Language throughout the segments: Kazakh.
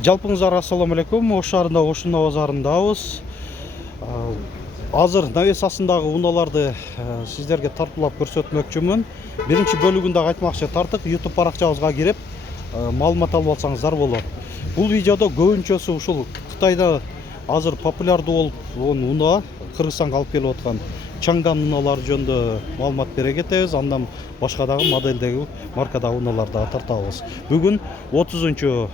Жалпыңыздар ассаламу алейкум. Ош шаарында, Оштун базарындабыз. Азыр навесасындагы унааларды сиздерге тартуулап көрсөтмөкчүмүн. Биринчи бөлүгүндө айтмакчы тартык YouTube баракчабызга кирип маалымат алып алсаңыздар болот. Бул видеодо көбүнчөсү ушул Кытайда азыр популярдуу болуп унаа Кыргызстанга алып келип аткан Чанган унаалары жөнүндө маалымат бере кетебиз. Андан башка дагы моделдеги маркадагы унааларды тартабыз. Бүгүн 30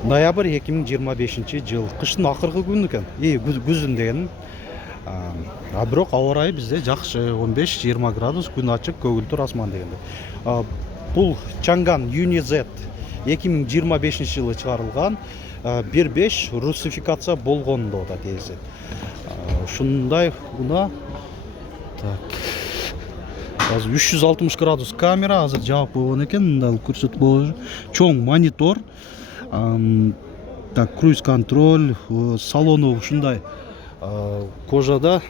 ноябрь 2025 жыл. Кыштын акыркы күнү экен. Күзүн деген. Бирок аба ырайы бизде жакшы, 15-20 градус, күн ачык, көгүлтүр асман дегенде. Бул Чанган UniZ 2025 жылы чыгарылган. 1.5 русификация болгон да десе. Ушундай уна. Так. Азыр 360 градус камера азыр жаап койгон экен. Мындай көрсөтүп коюшу. Чоң монитор. Так, круиз контроль, салону ушундай кожада.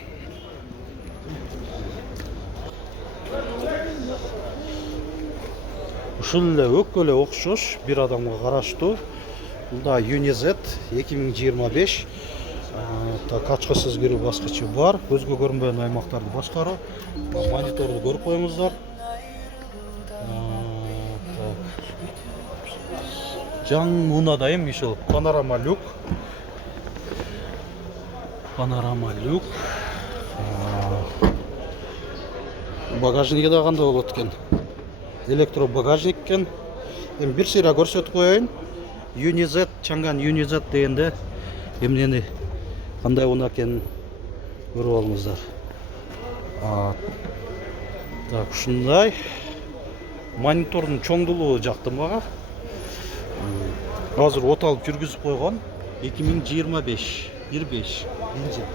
Ушул эле өккө эле окшош, бир адамга караштуу. Мында UniZ 2025. Так, ачкысыз кирүү баскычы бар. Көзгө көрүнбөгөн аймактарды башкаруу. Мониторду көрүп коюңуздар. Жаң унада эми ушул панорама люк. Панорама люк. Багажниги да кандай болот экен? Электро багажник экен. Эми бир сыйра көрсөтүп коеюн. UniZ, Чанган UniZ дегенде эмнени кандай уна экенин көрүп алыңыздар. Так, ушундай. Монитордун чоңдулугу жакты мага. Азыр от алып жүргүзүп койгон 2025 1.5 бензин.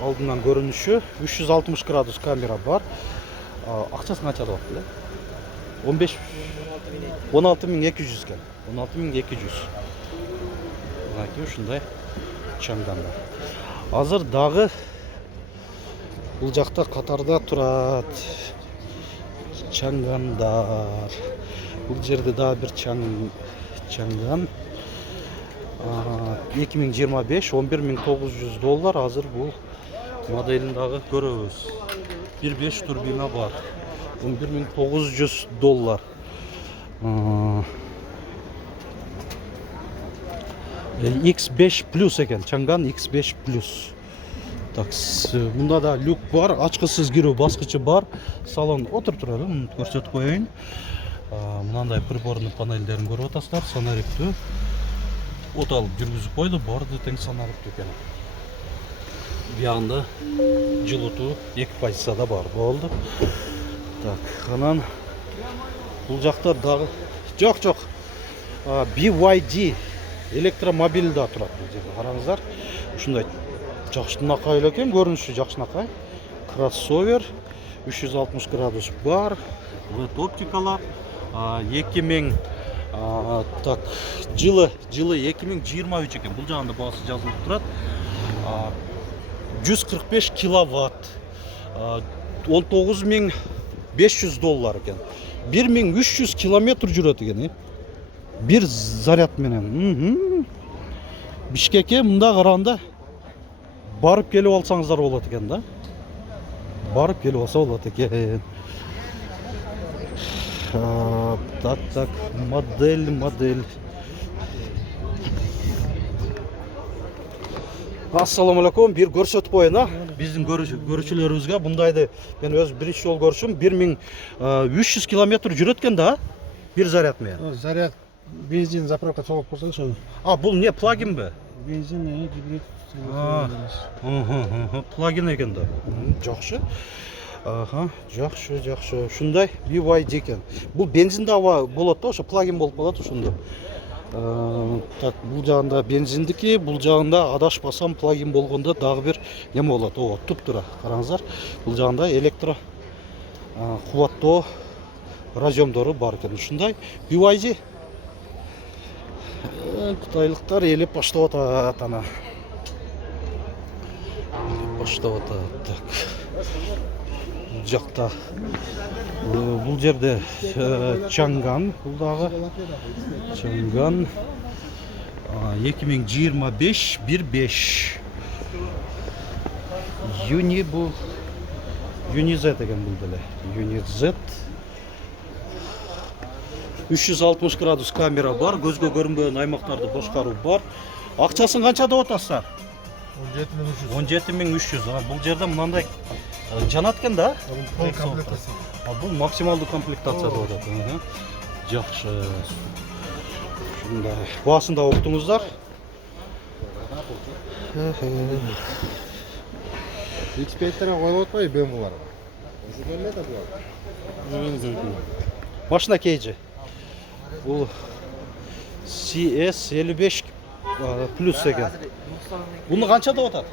Алдынан көрүнүшү 360 градус камера бар. Акчасы канча деп атты? 16200 экен. 16200. Мына ушундай Чангандар. Азыр дагы бул жакта катарда турат Чангандар. Бул жерде дагы бир Чанган 2025 $11900 доллар. Азыр бул моделин дагы көрөбүз. 1.5 турбина бар. $11900 доллар. X5 Plus экен, Чанган X5 Plus. Так, мында да люк бар, ачкысыз кирүү баскычы бар. Салон отуруп турат, муну көрсөтүп коеюн. Мынандай приборный панелдерин көрүп атасыздар, санариптүү. От алып жүргүзүп койду, барды тең санариптүү экен. Биягында жылытуу 2 позицияда бар болду. Так, анан бул жакта дагы жок. BYD электромобиль да турат бул жерде. Караңыздар. Ушундай жакшынакай эле экен, көрүнүшү жакшынакай. Кроссовер 360 градус бар. LED оптикалар 2000 так, жылы 2023 экен. Бул жагында баасы жазылып турат. 145 киловатт. 19500 доллар экен. 1300 километр жүрөт экен. Бир заряд менен. Бишкекке мында караганда барып келип алсаңыздар болот экен да. Барып келип алса болот экен. Так, модель. Ассаламу алейкум, бир көрсөтүп коеюн, биздин көрүүчүлөрүбүзгө. Мындайды мен өз биринчи жолу көрүшүм. 1300 километр жүрөт экен да, бир заряд менен. Заряд бензин заправка толуп болсо ошо. Бул не, плагин бе? Бензин, гибрид. Плагин экен да. Жакшы. Жакшы. Ушундай BYD экен. Бул бензин да болот да, ошо плагин болуп калат ошондо. Так, бул жагында бензиндики, бул жагында адашпасам плагин болгондо дагы бир неме болот. Туп-тура. Караңыздар. Бул жагында электро кубаттоо разъемдору бар экен. Ушундай BYD. Кытайлыктар элеп баштап атат ана. Так. жақта. Бұл жерде Чанган, бұл дағы Чанган 2025-15 Юни бұл Юнизет екен бұл деле. Юнизет 360 градус камера бар, көзге көрінбеген аймақтарды бошқару бар. Ақшасын қаншада отасыздар? 17.300. Бұл жерде мынандай жанат екен да? Бұл максималды комплектацияда отады. Жақсы. Шындай. Басында оқытыңыздар. X5-лерге қойылып отпай BMW-лар. Уже келмеді бұлар. Машина кейджі. Бұл CS55 плюс екен. Бұны қаншада отады?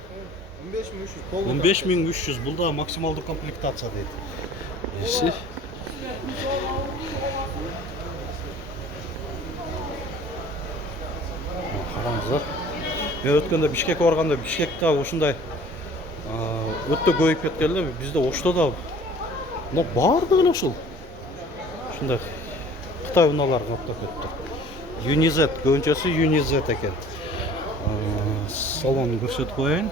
15.300. Бұл да максималды комплектация дейді. Есі. Қараңыздар. Мен өткенде Бишкекке барғанда Бишкекте осындай өтті көйіп кеткенде бізде Ошто да бардығы ошыл. Шындай Қытай ұналарын оқтап кетті. Юнизет, көңшесі Юнизет екен. Салонын көрсетіп қойайын.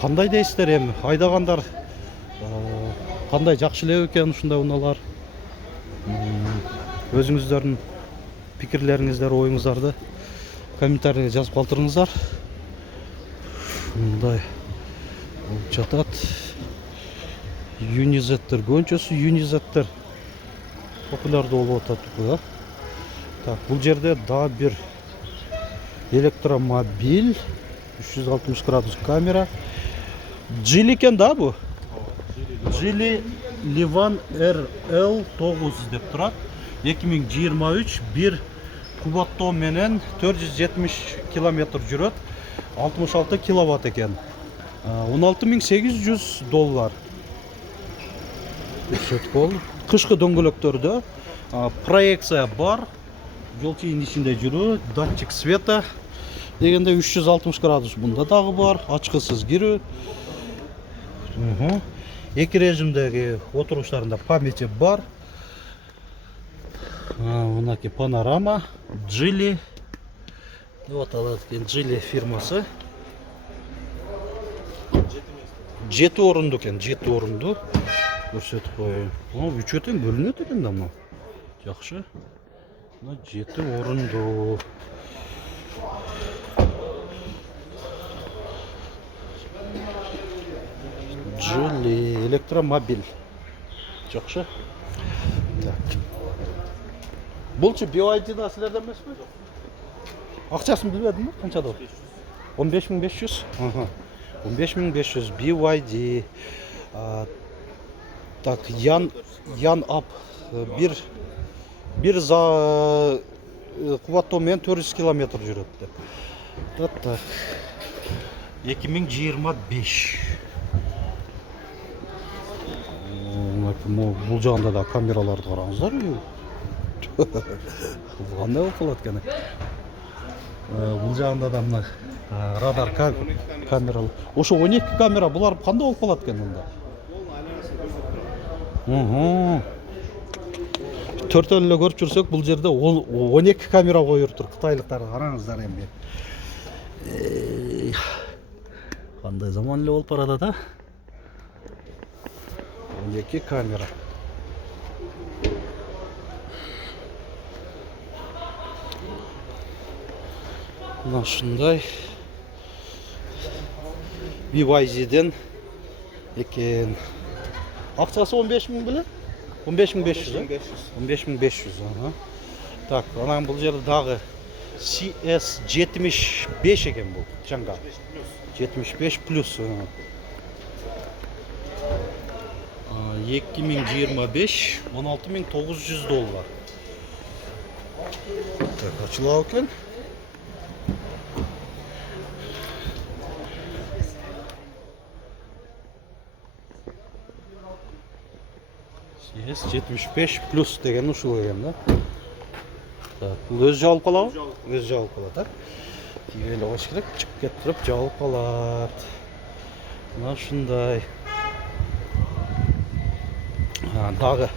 Қандай дейсіздер емі? Айдағандар қандай жақшылау екен ұшындай ұналар? Өзіңіздердің пікірлеріңіздер, ойыңыздарды комментарийге жазып қалдырыңыздар. Мұндай жатат. Юнизеттер, көңшесі Юнизеттер популярды болып отады. Так, бұл жерде да бір электромобиль, 360 градус камера. Джили екен да бұл? Джили Ливан RL9 деп тұрады. 2023 бір кубатто менен 470 километр жүреді. 66 киловатт екен. $16.800. Қышқы дөңгелектөрдө проекция бар. Жол кейін ішінде жүру, датчик света дегенде 360 градус бұнда дағы бар, ачқысыз кіру. Екі режимдегі отырғыштарында памяти бар. Онаки панорама, Джили. Вот алаткен Джили фирмасы. 7 орынды екен, 7 орынды. Көрсетіп қойын. Үчөтен бөлінеді екен да мынау. Жақсы. 7 орынды. Джили электромобиль. Жақсы. Так. Бұл че BYD-да сілерден емес пе? Ақшасын білмедің ме? Қаншада? 15.500. 15.500 BYD. Так, Ян Ап. Bir кубаттомен 400 километр жүреді. Так. 2025. Бұл жағында да камераларды қараңыздар. Қандай оқылады кәне. Бұл жағында да мына радар камералы. Ошы 12 камера, бұлар қандай оқылады кәне онда? Төртөлі көріп жүрсек, бұл жерде 12 камера қойыр тұр. Қытайлықтары қараңыздар ембе. Қандай заманлы болып барады да? 12 камера. Мына шындай BYD-ден екен. Ақшасы 15.000 біле? 15.500. 15.500. Так, анан бұл жерде дағы CS75 екен бұл. Жаңға. 75 плюс. 2025 $16.900. Так, açılау екен. CS75 плюс деген ушул екен да. Так, бұл өзі жауып қалады? Өзі жауып қалады, тигелі қойш керек, чықып кетіп тұрып жауып қалады. Мына шындай. Дағы.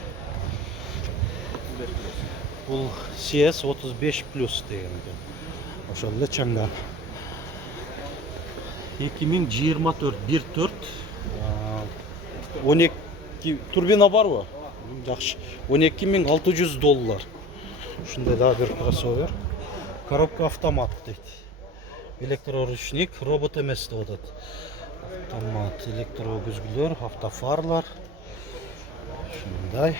Бұл CS 35 плюс деген екен. Ошолде Чанган. 2024 1.4. 12 турбина бар ба? Жақсы. $12,600. Шундай да бір кроссовер. Коробка автомат дейді. Электроручник, робот емес деп атады. Автомат, электрогүзгүлөр, автофарлар. Шундай.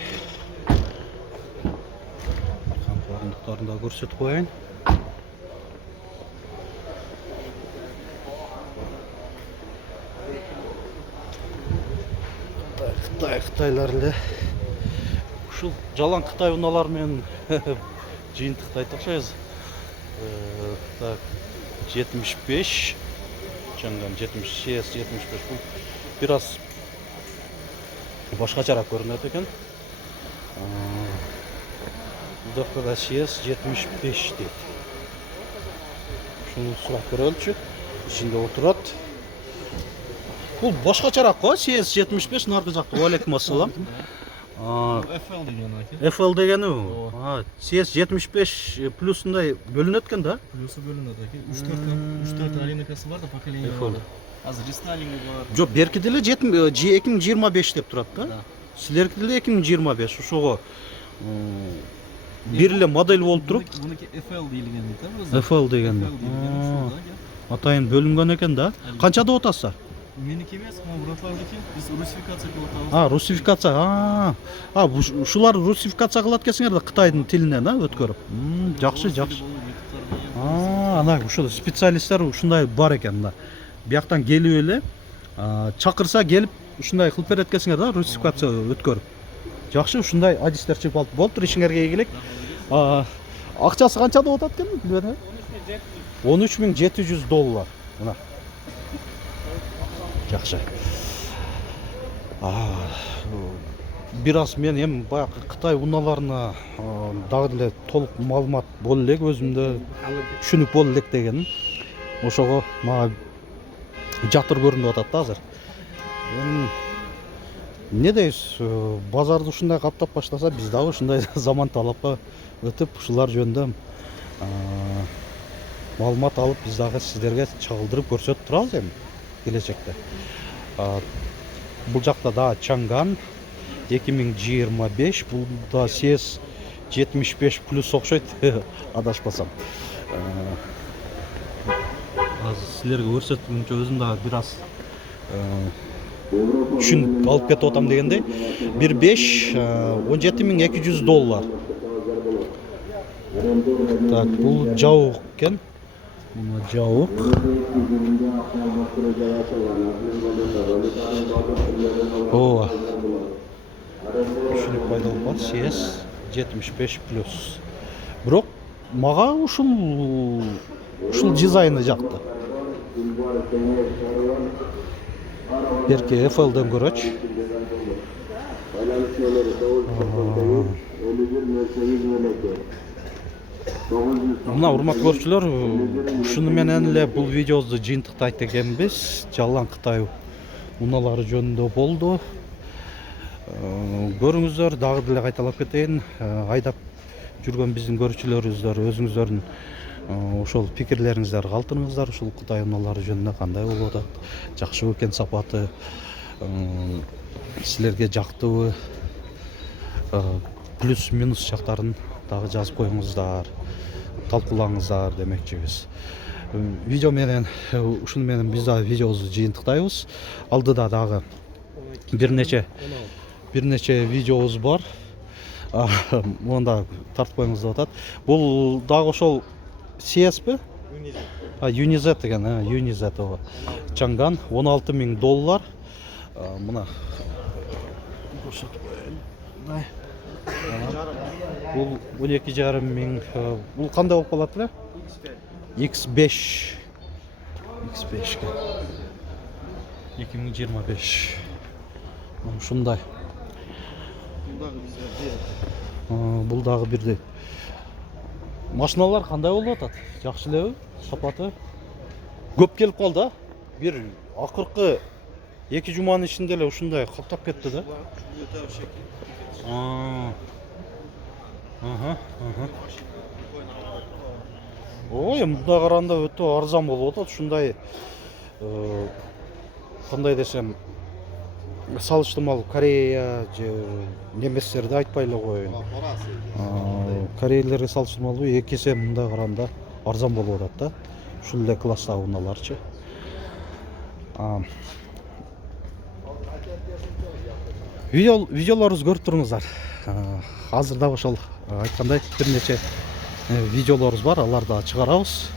Арқан орындықтарын да көрсетіп қояйын. Қытайларлы. Ушул жалаң Қытай уналар мен жиынтықты айтақшайыз. Так, 75. Чанган 76, 75. Бұл biraz башкачараак көрүнөт экен. Бұлдақта да CS 75 дейт. Шуну сурап көрөлүчү. Ичинде отурат. Бұл башкачараак го, CS 75 наркы жакта. Алейкум ассалам. FL деген аке. FL дегени у. CS 75 плюсундай бөлүнөт экен да? Плюсы бөлүнөт аке. 3-4 алинкасы бар да, поколение бар. Азыр рестайлинги бар. Жок, берки деле 2025 деп турат да. Силерки деле 2025. Ошого бир эле модель болуп туруп. Муники FL дейилген да. FL деген. Атайын бөлүнгөн экен да. Канча деп атасыздар? Меники эмес, муратлардыкы. Биз русификация кылып атабыз. Русификация. Ушулар русификация кылат экенсиңер да Кытайдын тилинен, өткөрүп. Жакшы. Ана ушул специалисттер ушундай бар экен да. Бияктан келип эле, чакырса келип ушундай кылып берет экенсиңер да, русификация өткөрүп. Жакшы, ушундай адистер чыгып алып болуптур, ишиңерге ийгилик. Акчасы канча деп атат экен, билбедим. $13,700. Мына. Жакшы. Biraz мен эми баягы Кытай уналарына дагы эле толук маалымат боло элек, өзүмдө түшүнүк боло элек деген. Ошого мага жатыр көрүнүп атат да азыр. Эмне дейсиз, базарды ушундай каптап баштаса, биз дагы ушундай заман талапка өтүп, ушулар жөнүндө маалымат алып, биз дагы сиздерге чагылдырып көрсөтүп турабыз эми келечекте. Бул жакта да Чанган 2025, бул да CS 75 плюс окшойт, адашпасам. Силерге көрсөткөнчө өзүм дагы бир аз түшүнүп алып кетип атам дегендей. 1.5 $17,200. Так, бул жаук экен. Мына жаук. Ооба. Түшүнүк пайда болот. CS 75 плюс. Бирок мага ушул дизайны жакты. Берки FL-ден көрөчү. Мына урматтуу көрүүчүлөр, ушуну менен эле бул видеобузду жыйынтыктайт экенбиз. Жалаң Кытай уналары жөнүндө болду. Көрүңүздөр, дагы деле кайталап кетейин. Айдап жүргөн биздин көрүүчүлөрүбүздөр өзүңүздөрдүн ошол пикирлериңиздерди калтырыңыздар. Ушул Кытай уналары жөнүндө кандай болуп атат? Жакшыбы экен сапаты? Силерге жактыбы? Плюс минус жактарын дагы жазып коюңуздар, талкуулаңыздар демекчибиз. Видео менен ушуну менен биз дагы видеобузду жыйынтыктайбыз. Алдыда дагы бир нече видеобуз бар. Монда тартып коюңуз деп атат. Бул дагы ошол CS'пи? Unizet деген, Unizet ого. Чанган $16,000. Мына көрсөтүп коеюн. Бул 12,5 бул кандай болуп калат эле? X5. X5 ке. 2025. Ушундай. Бул дагы бирдей. Машиналар кандай болуп атат? Жакшы элеби? Сапаты? Көп келип калды, бир акыркы 2 жуманын ичинде эле ушундай каптап кетти да. Ой, мында караганда өтө арзан болуп атат. Ушундай кандай десем, салыштырмалуу Корея же немецтерди айтпай эле коеюн. Корейлерге салыштырмалуу 2 эсе мында караганда арзан болуп атат да. Ушул эле класстагы унааларчы. Видеолорубузду көрүп туруңуздар. Азыр да ошол айткандай бир нече видеолорубуз бар, аларды чыгарабыз.